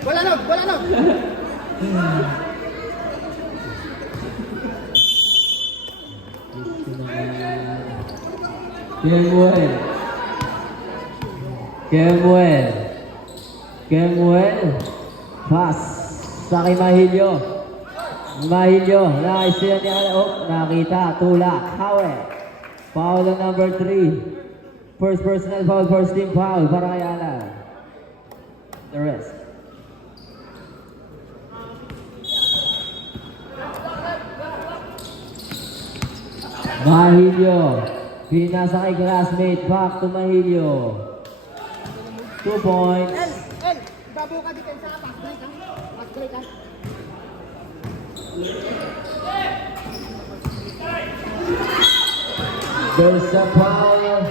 Bola nog, bola nog. Kemuel. Kemuel. Kemuel. Pass. Sa kay Mahilyo. Mahilyo. Nice yan niya. Oh, nakita. Tulak. Hawe. Foul on number 3. First personal foul. First team foul. Para kay Alan. The rest. Mahilyo. Pinasa kay classmate. Back to Mahilyo. 2 points. El, babo ka depensa ka. Pass break ka. There's a foul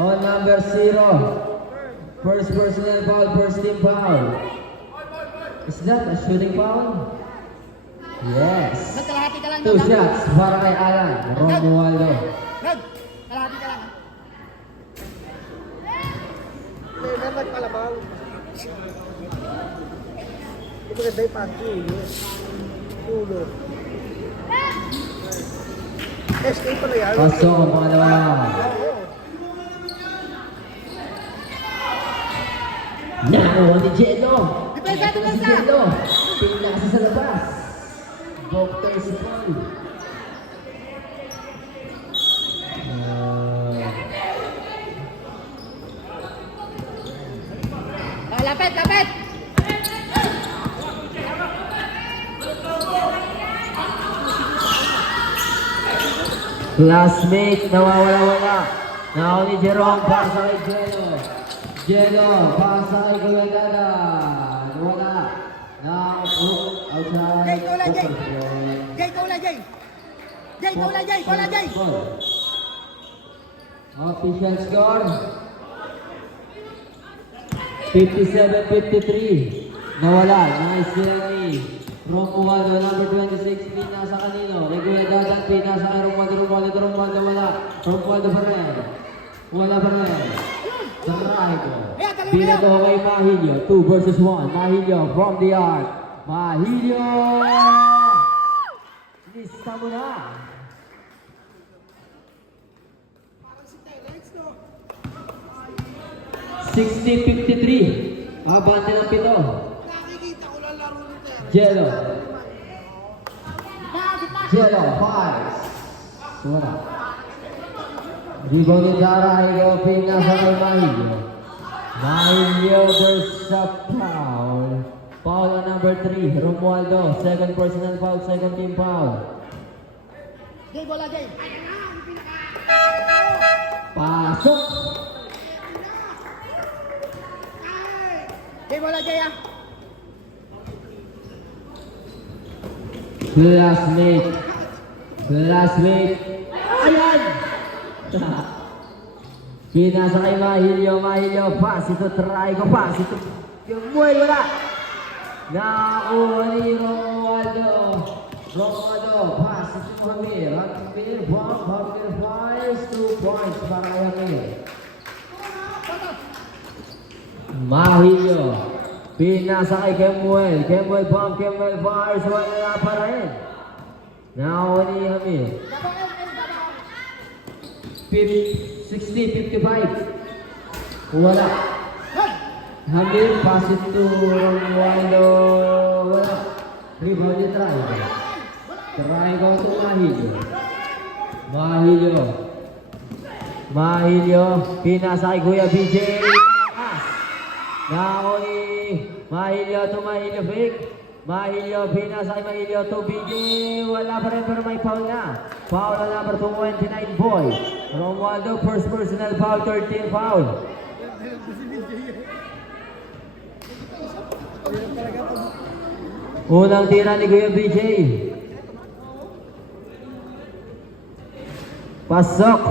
on number 0. First personal foul, first team foul. Is that a shooting foul? Yes. Nagkalahati ka lang. 2 shots para kay Alan Romualdo. Nag, kalahati ka lang. Leonard nagpalabaw. Ito na day pagi. Tulo. SK pala yan. Pasok ang mga naman. Nakuha ni Jello. Depensa, depensa. Si Jello. Pinasa sa labas. Doctor si Paul. Lapit, lapit. Classmate, nawawala-wala. Now ni Jerome, pasa kay Jello. Jello, pasa kay Gawagada. Wala. Now, outside. Jay, bola, Jay. Jay, bola, Jay. Jay, bola, Jay. Bola, Jay. Official score. 57-53. Nawala. Nice play. Romualdo, number 26, pinasa kanino. Regular dadan, pinasa kay Romualdo, wala. Romualdo pa rin. Wala pa rin. Saraigo. Pinato kay Mahilyo. 2 versus 1. Mahilyo from the arc. Mahilyo! Lista mo na. 60-53. Abante ng 7. Nakikita ko lang laro ng Terry. Jello. Jello, 5. Wala. Rebound ni Saraigo, pinasa kay Mahilyo. Mahilyo, there's a foul. Foul on number 3, Romualdo. Second personal foul, second team foul. Jay, bola, Jay. Pasok! Jay, bola, Jay, ah. Classmate. Classmate. Ayan! Pinasa kay Mahilyo. Mahilyo, pass ito, try ko, pass ito. Yung buhay, wala. Nakuha ni Romualdo. Romualdo, pass ito mo Hamir. Hamir, bomb, Hamir fires. 2 points para kay Hamir. Mahilyo. Pinasa kay Kemuel. Kemuel bomb, Kemuel fires. Wala pa rin. Nakuha ni Hamir. 60-55. Wala. Hamir, pass it to Romualdo. Wala. Rebound ni Trigo. Trigo to Mahilyo. Mahilyo. Mahilyo. Pinasa kay Kuya BJ. Pass. Nako ni Mahilyo to Mahilyo fake. Mahilyo, pinasa kay Mahilyo to BJ. Wala pa rin pero may foul na. Foul na number 29 boy. Romualdo, first personal foul, 13 foul. Unang tira ni Kuya BJ. Pasok.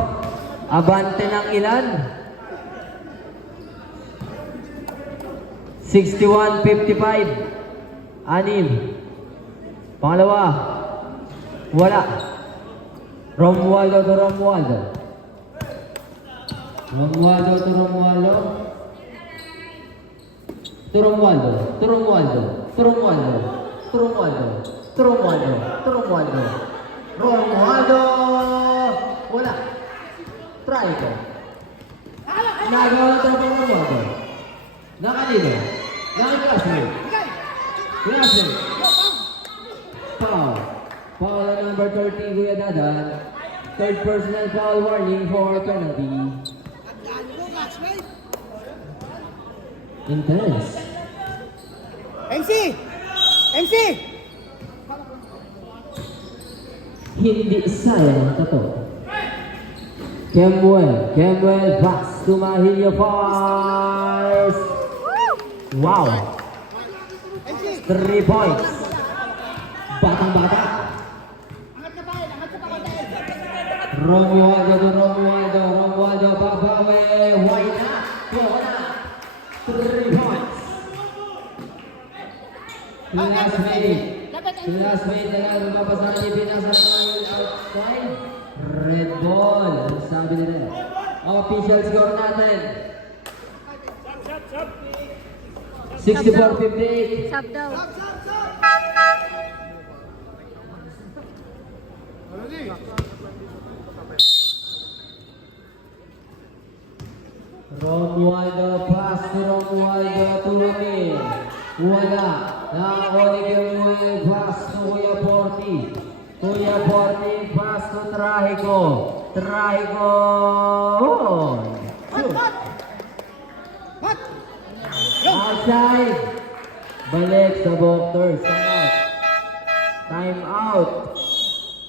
Abante ng ilan? 61-55. Anim. Pangalawa. Wala. Romualdo to Romualdo. Romualdo to Romualdo. to Romualdo, to Romualdo, to Romualdo, to Romualdo, to Romualdo, to Romualdo. Romualdo! Wala. Try ko. Nagawa ng tropa ng Romualdo. Nakanino. Nakaklasmate. Classmate. Foul. Foul on number 30, Kuya Dadan. Third personal foul warning for penalty. Intense. MC! MC! Hindi sayang ito. Kemuel pass to Mahilio fires. Wow. MC! 3 points. Batang-bata. Angat ka pa rin, angat ka pa konti. Romualdo, babawi. Why not? Wala. 3 points. Classmate na lang mapapasahan ni Pinasa ng outside. Red ball. Ang sabi nila. Official score natin. 64-58. Sub daw. Romualdo, pass to Romualdo to Ramil. Wala. Nakakulik yung Romualdo, pass to Kuya Porti. Kuya Porti, pass to Trahico. Trahico. Shoot. What? Outside. Balik sa boxers. Time out.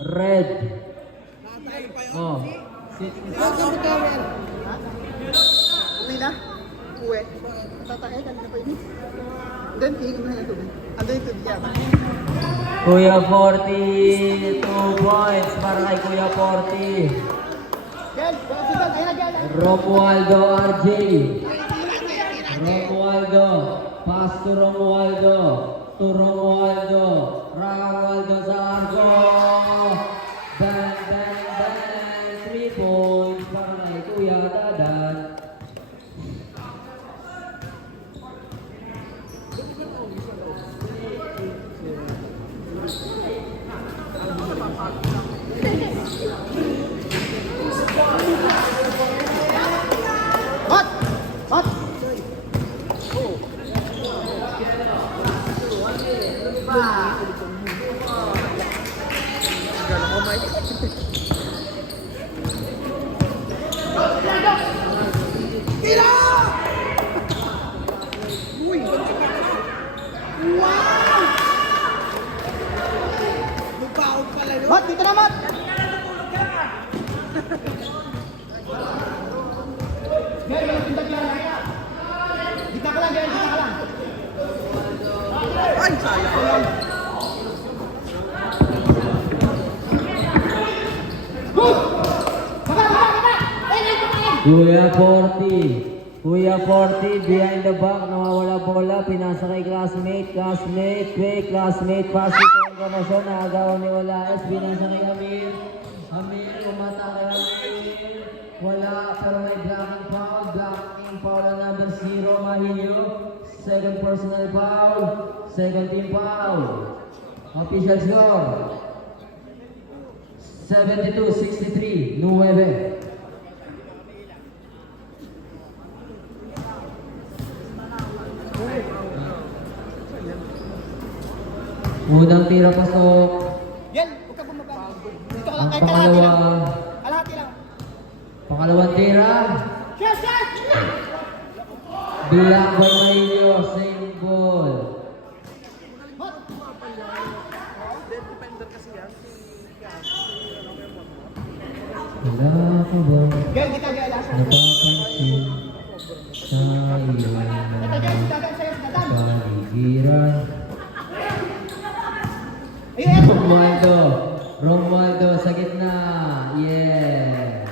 Red. Oh. 60. Welcome to Tower. Uwi na? Uwi. Tatay, kanina pa yun. Then, tingin mo na yung tubig. Ando yung tubig yata. Kuya Porti, 2 points para kay Kuya Porti. Gel, wala si Gel. Ayun na, Gel. Romualdo RJ. Romualdo, pass to Romualdo. To Romualdo. Romualdo sa arco. Bang, bang, bang. 3 points para kay Kuya Dadan. What? What? Tira! Uy! Wow! Lupaog pala doon. Mat, dito na, Mat! Gel, walang tindag lang. Dito ka lang, Gel. Dito ka lang. Ay, sayang. Good! Baka! Kuya Porti, behind the back, nawawala bola, pinasa kay classmate, classmate, pass ito ang kamasyon, naagawan ni Walaes, pinasa kay Amir, kumata kay Amir, wala, pero may blocking foul ang number 0, Mahilio, second personal foul, second team foul, official score, 72-63, 9. Unang tira pasok. Gel, huwag ka bumaba. Dito ka lang, kahit kalahati Pangalawa. lang. Kalahati lang. Pangalawang tira. Shot, shot! Bilang by Mario, same ball. Wala ka ba Gel, kita, Gel. napapansin sa iyong Kita, Gel. Kita, Gel. Sa'yo, Datan. paligiran? Ayun, Romualdo sa gitna. Yeah.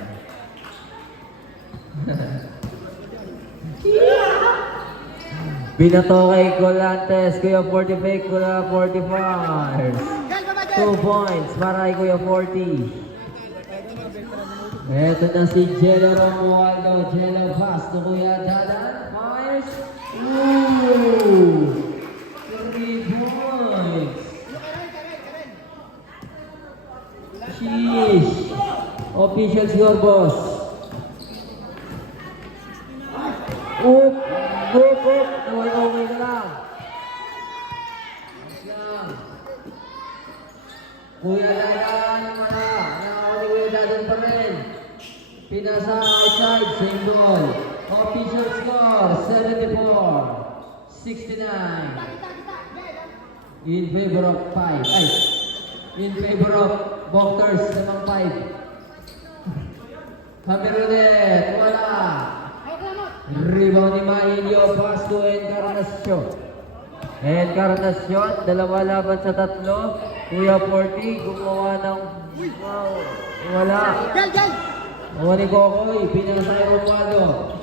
Binato kay Colantes, Kuya 45, Kuya 45. Gel, baba, Gel. 2 points para kay Kuya 40. Eto na si Jello Romualdo, Jello pass to Kuya Dadan, fires. Ooh, 3 points. Sheesh. Official score, boss. Oop. Okay na lang. Kuya Dadan naman na. Kuya Dadan pa rin. Pinasa outside, same goal. Official score, 74-69. In favor of 5. In favor of Bocters, namang 5. Hammer ulit, wala. Rebound ni Mahilio, pass to Encarnacion. Encarnacion, 2 laban sa 3. Kuya Forty, gumawa ng wala. Wala ni Kokoy, pinasa kay Romualdo.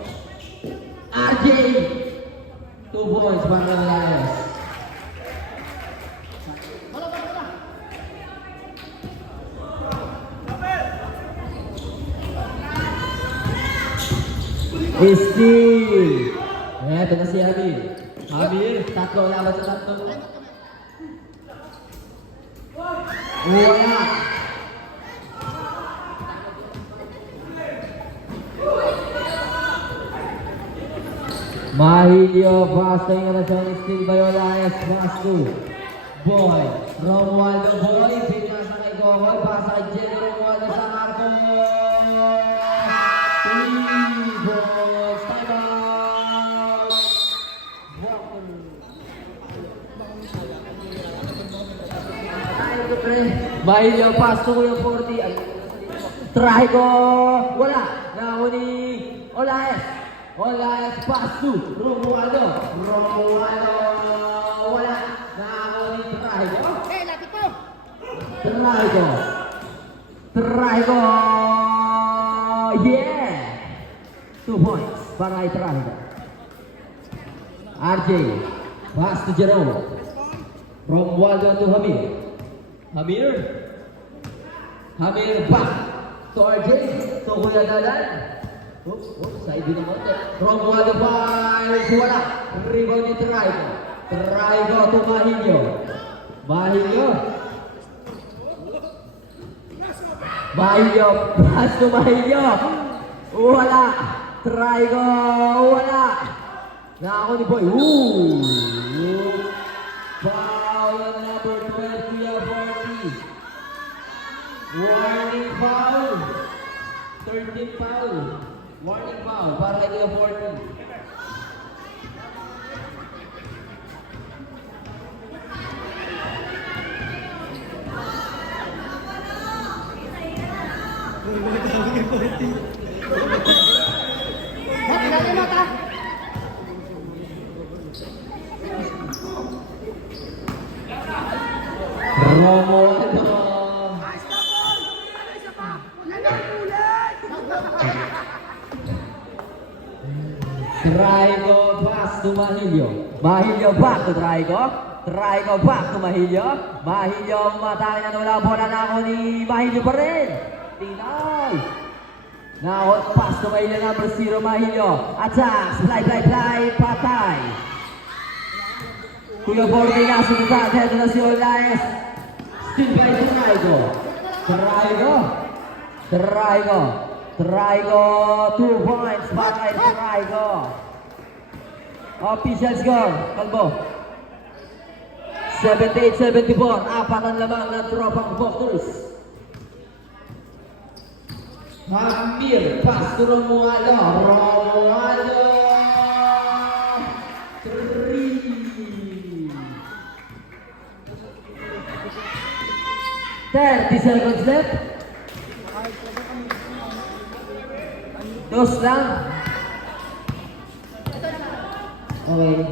RJ! 2 points para ng Lions. Steal! Eto na si Amir. Amir, 3 laban sa 3. Wala! Mahilio, basta yung rasyon ni Steve Bayolayas, basto. Boy, Romualdo Boy, pinasa kay Gogoy, basta kay Jenny Romualdo sa arco. 3 balls, time out! Mahilio, pass to Kuya 40. Try ko! Wala! Nahuni Olayas! Olayas pass to Romualdo. Wala. Nakakawin try ko. Try ko. Yeah. 2 points para kay try ko. RJ. Pass to Jerome. Romualdo to Hamir. Hamir back to RJ. To Kuya Dadan. Side din naman. Romualdo Pires, wala. Rebound ni Traigo. Traigo to Mahilio. Mahilio, pass to Mahilio. Wala. Traigo, wala. Nakako ni Boy. Foul on number 12, Kuya 40. Warning foul. 13 foul. Warning foul para kay Kuya 40. Romualdo. Traigo pass to Mahilio. Mahilio back to Traigo. Traigo back to Mahilio. Mahilio matangin na wala bola na ako ni Mahilio pa rin. Tinay. Now pass to Mahilio number 0 Mahilio. Attacks. Fly. Patay. Kuya Borne nga sumunod. Heto na si Olayas. Still by Traigo, 2 points para kay Traigo. Official score, Kalbo. 78-74, 4 ang lamang ng tropang Bocters. Hamir, pass to Romualdo. 30 seconds left. Dos lang. Okay.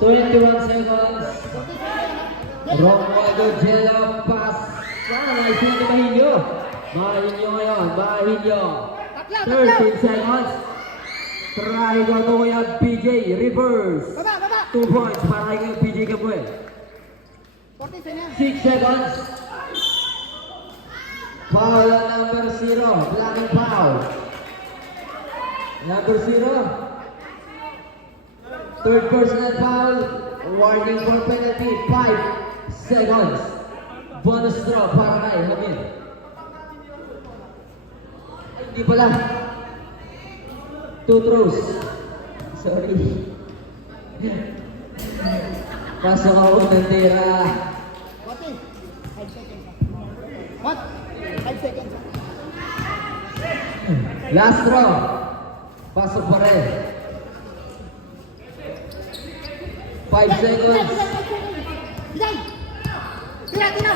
21 seconds. Romualdo Jello pass. Nice na ni Mahilio. Mahilio ngayon. 13 seconds. Try ko ito kaya PJ. Reverse. 2 points para kay PJ Gabuel. 6 seconds. Foul on number 0. Blocking foul. Number 0. Third personal foul. Warning for penalty. 5 seconds. Bonus draw para kay Hamid. Ay, hindi pala. 2 throws. Sorry. Pasok ako ng tira. What eh? 5 seconds. What? 5 seconds. Last draw. Pasok pa rin. 5 seconds. Bilay! Tira!